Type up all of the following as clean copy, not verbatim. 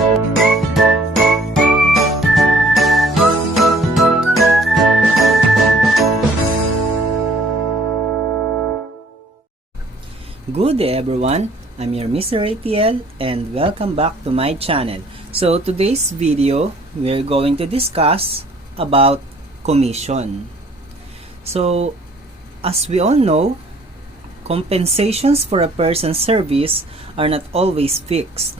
Good day everyone, I'm your Mr. ATL and welcome back to my channel. So today's video, we're going to discuss about commission. So as we all know, compensations for a person's service are not always fixed.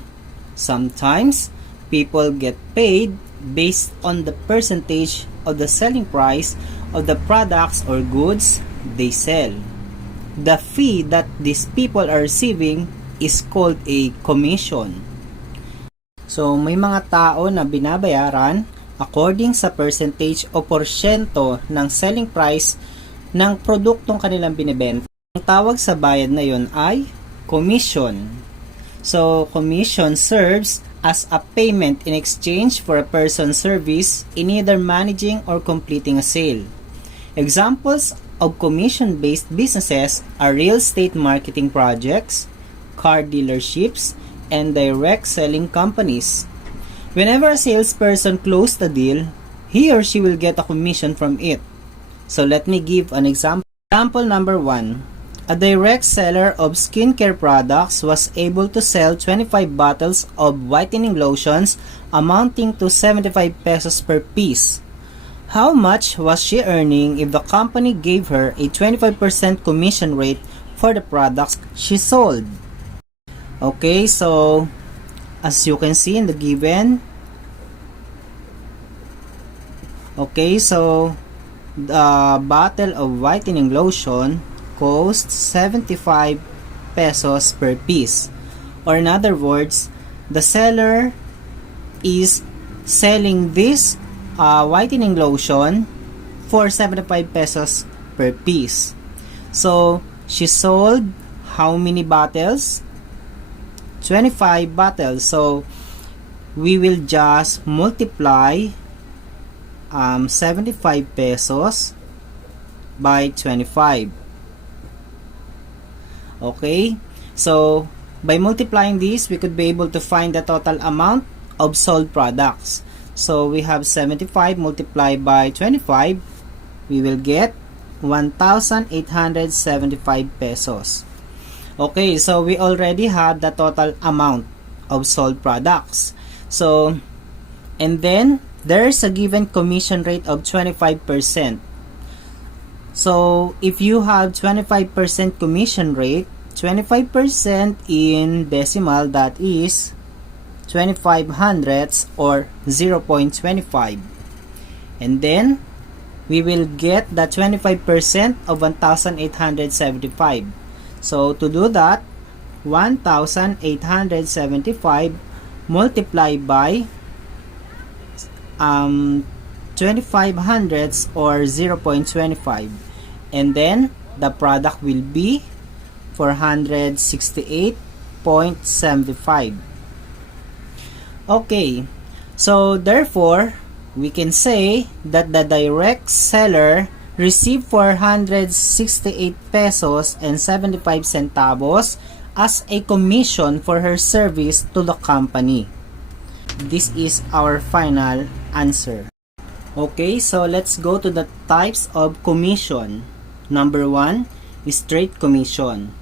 Sometimes people get paid based on the percentage of the selling price of the products or goods they sell. The fee that these people are receiving is called a commission. So, may mga tao na binabayaran according sa percentage o porsyento ng selling price ng produktong kanilang binibenta. Ang tawag sa bayad na yon ay commission. So, commission serves as a payment in exchange for a person's service in either managing or completing a sale. Examples of commission-based businesses are real estate marketing projects, car dealerships, and direct selling companies. Whenever a salesperson closes a deal, he or she will get a commission from it. So let me give an example. Example number 1. A direct seller of skincare products was able to sell 25 bottles of whitening lotions amounting to 75 pesos per piece. How much was she earning if the company gave her a 25% commission rate for the products she sold? Okay, so as you can see in the given, okay, so the bottle of whitening lotion costs 75 pesos per piece. Or in other words, the seller is selling this whitening lotion for 75 pesos per piece. So, she sold how many bottles? 25 bottles. So, we will just multiply 75 pesos by 25. Okay? So, by multiplying this, we could be able to find the total amount of sold products. So, we have 75 multiplied by 25. We will get 1,875 pesos. Okay, so we already have the total amount of sold products. So, and then, there's a given commission rate of 25%. So, if you have 25% commission rate, 25% in decimal, that is 25 hundredths or 0.25. And then, we will get the 25% of 1,875. So, to do that, 1,875 multiplied by 25 hundredths or 0.25. And then, the product will be 468.75. Okay, so therefore, we can say that the direct seller received 468 pesos and 75 centavos as a commission for her service to the company. This is our final answer. Okay, so let's go to the types of commission. Number 1 is straight commission.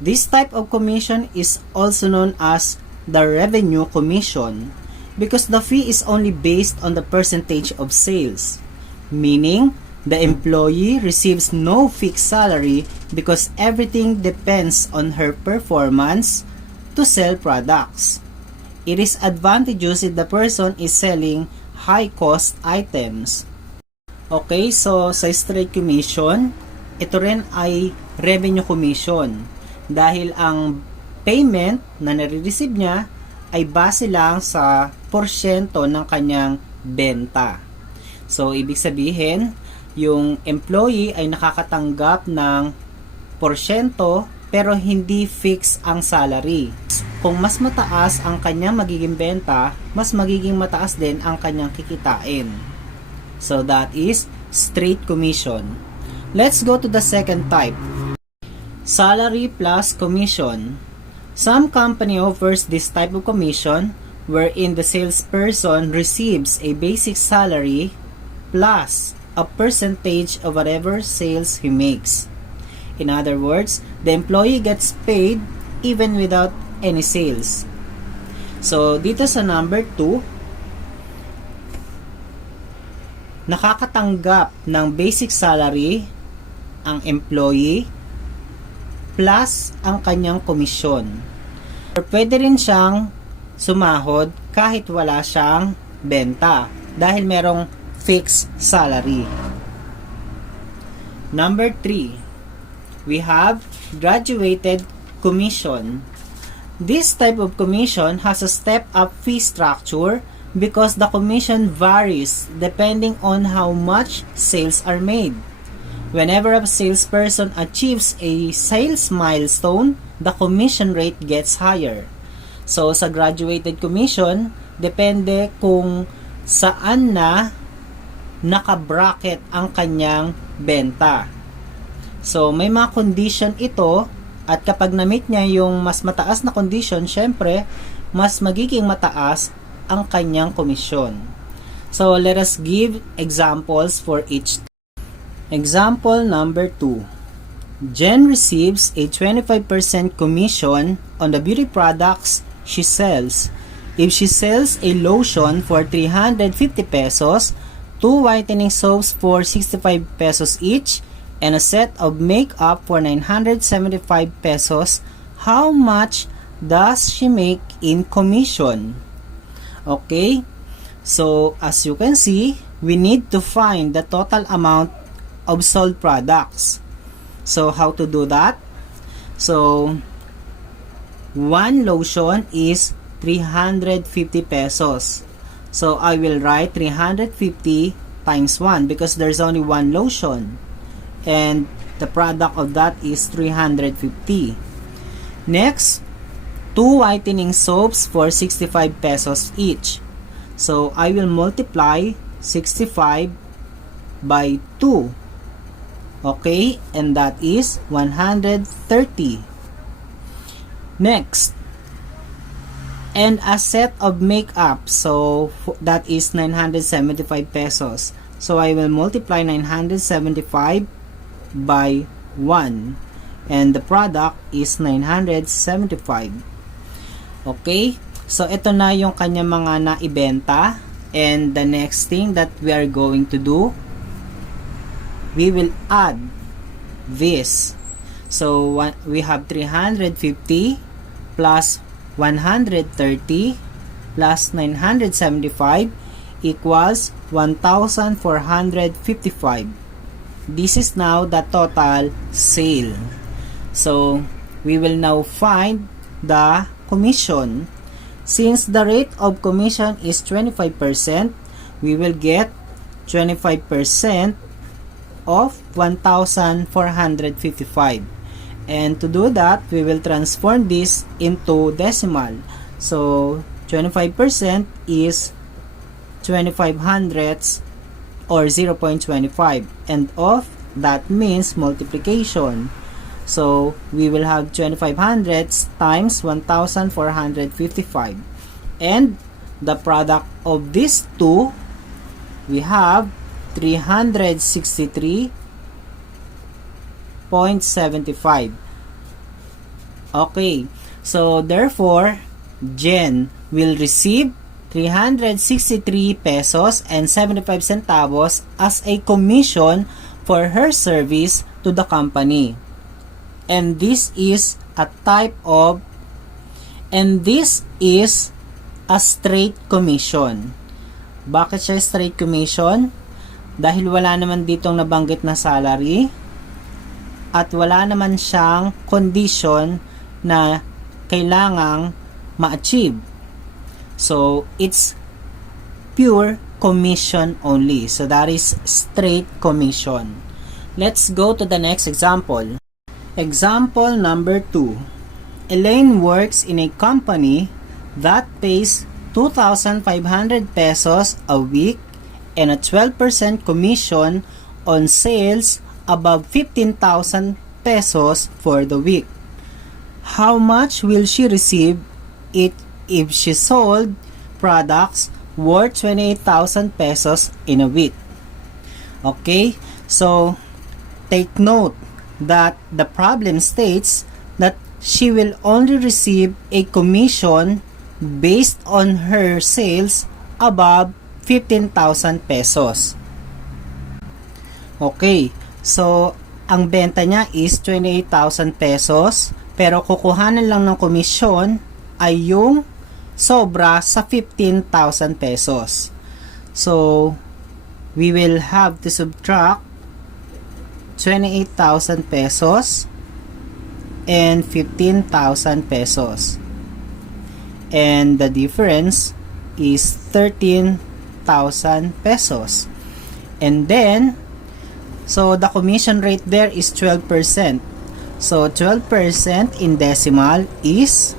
This type of commission is also known as the revenue commission because the fee is only based on the percentage of sales, meaning the employee receives no fixed salary because everything depends on her performance to sell products. It is advantageous if the person is selling high-cost items. Okay, so sa straight commission, ito rin ay revenue commission dahil ang payment na nare-receive niya ay base lang sa porsyento ng kanyang benta. So, ibig sabihin, yung employee ay nakakatanggap ng porsyento pero hindi fix ang salary. Kung mas mataas ang kanyang magiging benta, mas magiging mataas din ang kanyang kikitain. So, that is straight commission. Let's go to the second type. Salary plus commission. Some company offers this type of commission wherein the salesperson receives a basic salary plus a percentage of whatever sales he makes. In other words, the employee gets paid even without any sales. So, dito sa number 2, nakakatanggap ng basic salary ang employee plus ang kanyang komisyon. Or pwede rin siyang sumahod kahit wala siyang benta dahil merong fixed salary. Number 3, we have graduated commission. This type of commission has a step-up fee structure because the commission varies depending on how much sales are made. Whenever a salesperson achieves a sales milestone, the commission rate gets higher. So, sa graduated commission, depende kung saan na naka-bracket ang kanyang benta. So, may mga condition ito at kapag na-meet niya yung mas mataas na condition, syempre, mas magiging mataas ang kanyang komisyon. So, let us give examples for each. Example number 2. Jen receives a 25% commission on the beauty products she sells. If she sells a lotion for 350 pesos, 2 whitening soaps for 65 pesos each, and a set of makeup for 975 pesos, how much does she make in commission? Okay, so as you can see, we need to find the total amount of sold products. So how to do that? So one lotion is 350 pesos. So I will write 350 times 1 because there's only one lotion. And the product of that is 350. Next, 2 whitening soaps for 65 pesos each. So I will multiply 65 by 2. Okay, and that is 130. Next, and a set of makeup, so that is 975 pesos. So I will multiply 975 by 1, and the product is 975. Okay, so ito na yung kanya mga naibenta, and the next thing that we are going to do, we will add this. So we have 350 plus 130 plus 975 equals 1,455. This is now the total sale. So we will now find the commission. Since the rate of commission is 25%, we will get 25% of 1,455. And to do that, we will transform this into decimal. So 25% is 25 hundredths or 0.25, and of that means multiplication. So we will have 25 hundredths times 1,455, and the product of these two, we have 363.75. Okay, so therefore Jen will receive 363 pesos and 75 centavos as a commission for her service to the company. And this is a type of, and this is a straight commission. Bakit siya straight commission? Dahil wala naman ditong nabanggit na salary at wala naman siyang condition na kailangang ma-achieve. So, it's pure commission only. So, that is straight commission. Let's go to the next example. Example number 2. Elaine works in a company that pays 2,500 pesos a week and a 12% commission on sales above 15,000 pesos for the week. How much will she receive if she sold products worth 28,000 pesos in a week. Okay, so take note that the problem states that she will only receive a commission based on her sales above 15,000 pesos. Okay, so ang benta niya is 28,000 pesos, pero kukuhanan lang ng komisyon ay yung sobra sa 15,000 pesos. So, we will have to subtract 28,000 pesos and 15,000 pesos. And the difference is 13,000 pesos. And then, so the commission rate there is 12%. So 12% in decimal is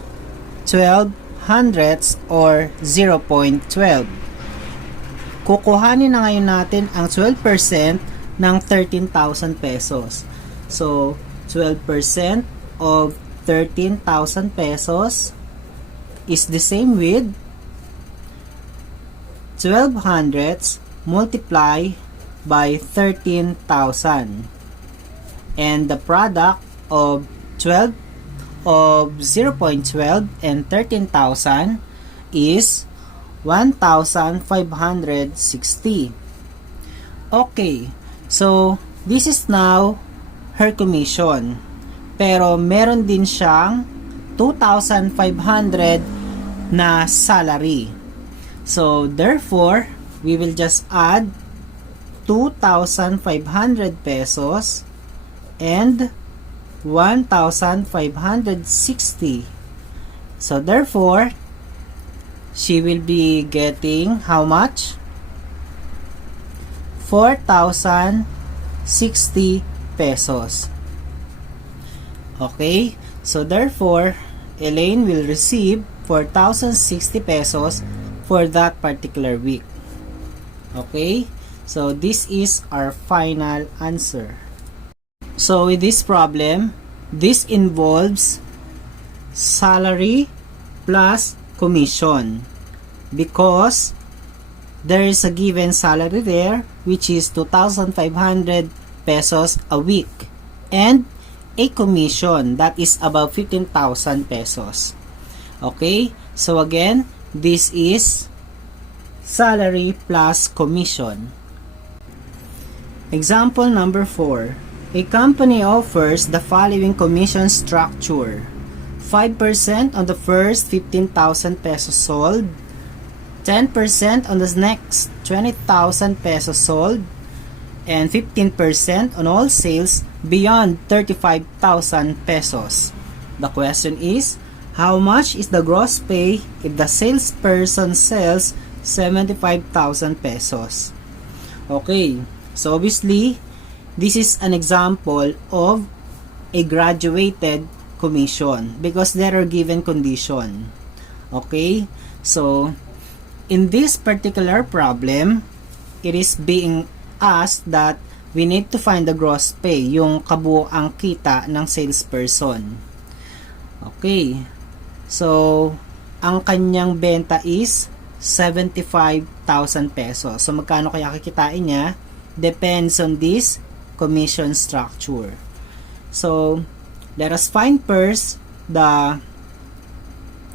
12 hundredths or 0.12. Kukuhanin na ngayon natin ang 12% ng 13,000 pesos. So 12% of 13,000 pesos is the same with 12 hundredths multiply by 13,000. And the product of 0.12 and 13,000 is 1,560. Okay, so this is now her commission. Pero meron din siyang 2,500 na salary. So therefore, we will just add 2,500 pesos and 1,560. So therefore, she will be getting how much? 4,060 pesos. Okay, so therefore, Elaine will receive 4,060 pesos for that particular week. Okay, so this is our final answer. So with this problem, this involves salary plus commission, because there is a given salary there which is 2,500 pesos a week and a commission that is about 15,000 pesos. Okay, so again, this is salary plus commission. Example number 4. A company offers the following commission structure: 5% on the first 15,000 pesos sold, 10% on the next 20,000 pesos sold, and 15% on all sales beyond 35,000 pesos. The question is, how much is the gross pay if the salesperson sells 75,000 pesos? Okay, so obviously, this is an example of a graduated commission because there are given condition. Okay, so in this particular problem, it is being asked that we need to find the gross pay, yung kabuoang kita ng salesperson. Okay, so ang kanyang benta is 75,000 pesos. So magkano kaya kikitain niya? Depends on this commission structure. So let us find first the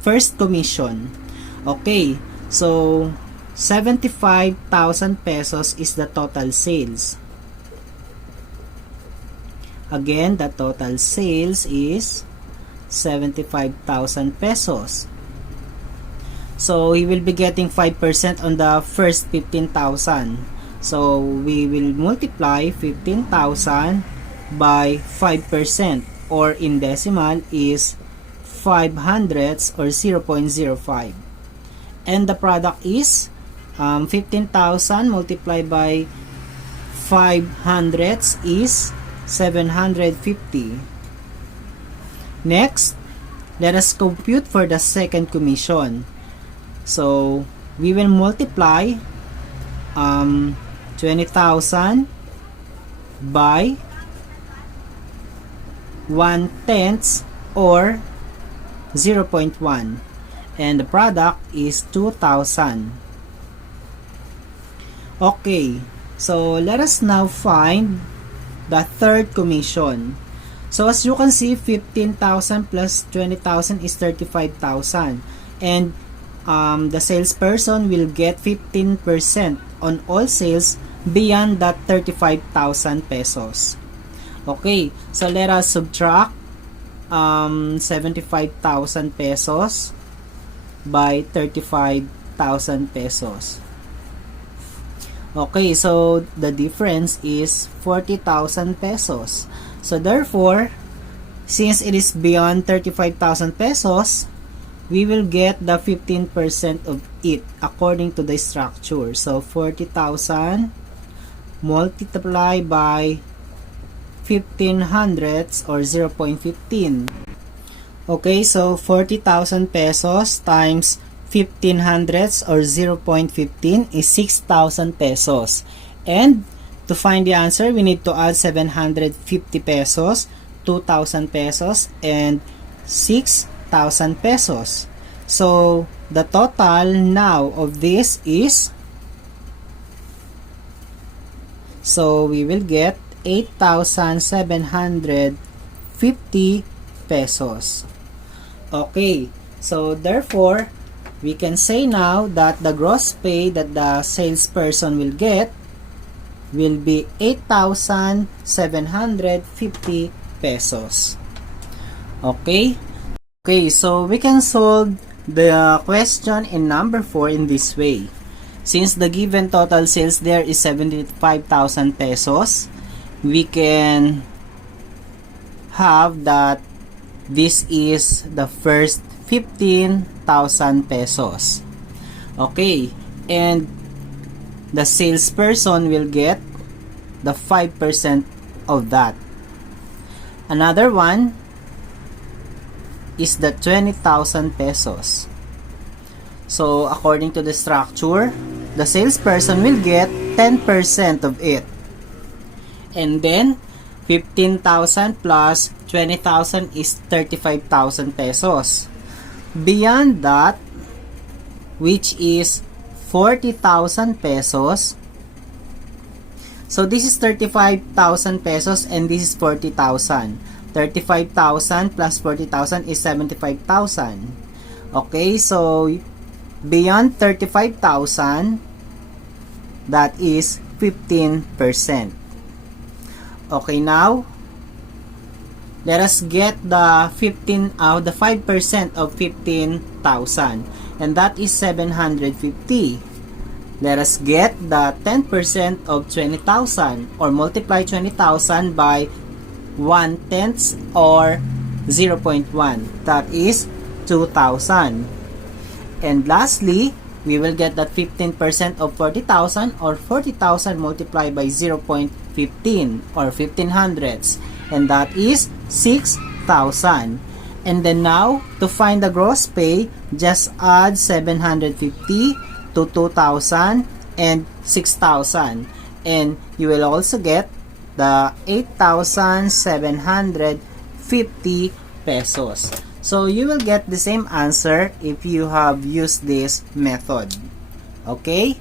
first commission. Okay, so 75,000 pesos is the total sales. Again, the total sales is 75,000 pesos. So he will be getting 5% on the first 15,000. So we will multiply 15,000 by 5%, or in decimal is 5 hundredths or 0.05. And the product is 15,000 multiplied by 5 hundredths is 750. Next, let us compute for the second commission. So we will multiply 20,000 by 1/10 or 0.1, and the product is 2,000. Okay, so let us now find the third commission. So as you can see, 15,000 plus 20,000 is 35,000, and the salesperson will get 15% on all sales beyond that 35,000 pesos. Okay, so let us subtract 75,000 pesos by 35,000 pesos. Okay, so the difference is 40,000 pesos. So therefore, since it is beyond 35,000 pesos, we will get the 15% of it according to the structure. So 40,000 multiplied by 15 hundredths or 0.15. Okay, so 40,000 pesos times 15 hundredths or 0.15 is 6,000 pesos. And to find the answer, we need to add 750 pesos, 2,000 pesos, and 6,000 pesos. So the total now of this is, so we will get 8,750 pesos. Okay, so therefore, we can say now that the gross pay that the salesperson will get will be 8,750 pesos. Okay? Okay, so we can solve the question in number 4 in this way. Since the given total sales there is 75,000 pesos, we can have that this is the first 15,000 pesos. Okay, and the salesperson will get the 5% of that. Another one is the 20,000 pesos. So according to the structure, the salesperson will get 10% of it. And then 15,000 plus 20,000 is 35,000 pesos. Beyond that, which is 40,000 pesos. So this is 35,000 pesos and this is 40,000. 35,000 plus 40,000 is 75,000. Okay, so beyond 35,000, that is 15%. Okay, now let us get the 5% of 15,000, and that is 750. Let us get the 10% of 20,000, or multiply 20,000 by 1/10 or 0.1. That is 2,000. And lastly, we will get that 15% of 40,000, or 40,000 multiplied by 0.15 or 15 hundredths, and that is 6,000. And then now, to find the gross pay, just add 750 to 2,000 and 6,000, and you will also get the 8,750 pesos. So you will get the same answer if you have used this method. Okay?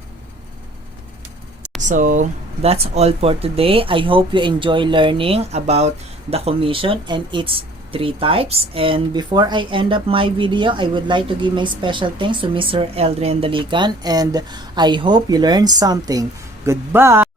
So that's all for today. I hope you enjoy learning about the commission and its 3 types. And before I end up my video, I would like to give my special thanks to Mr. Eldrin Dalican, and I hope you learned something. Goodbye!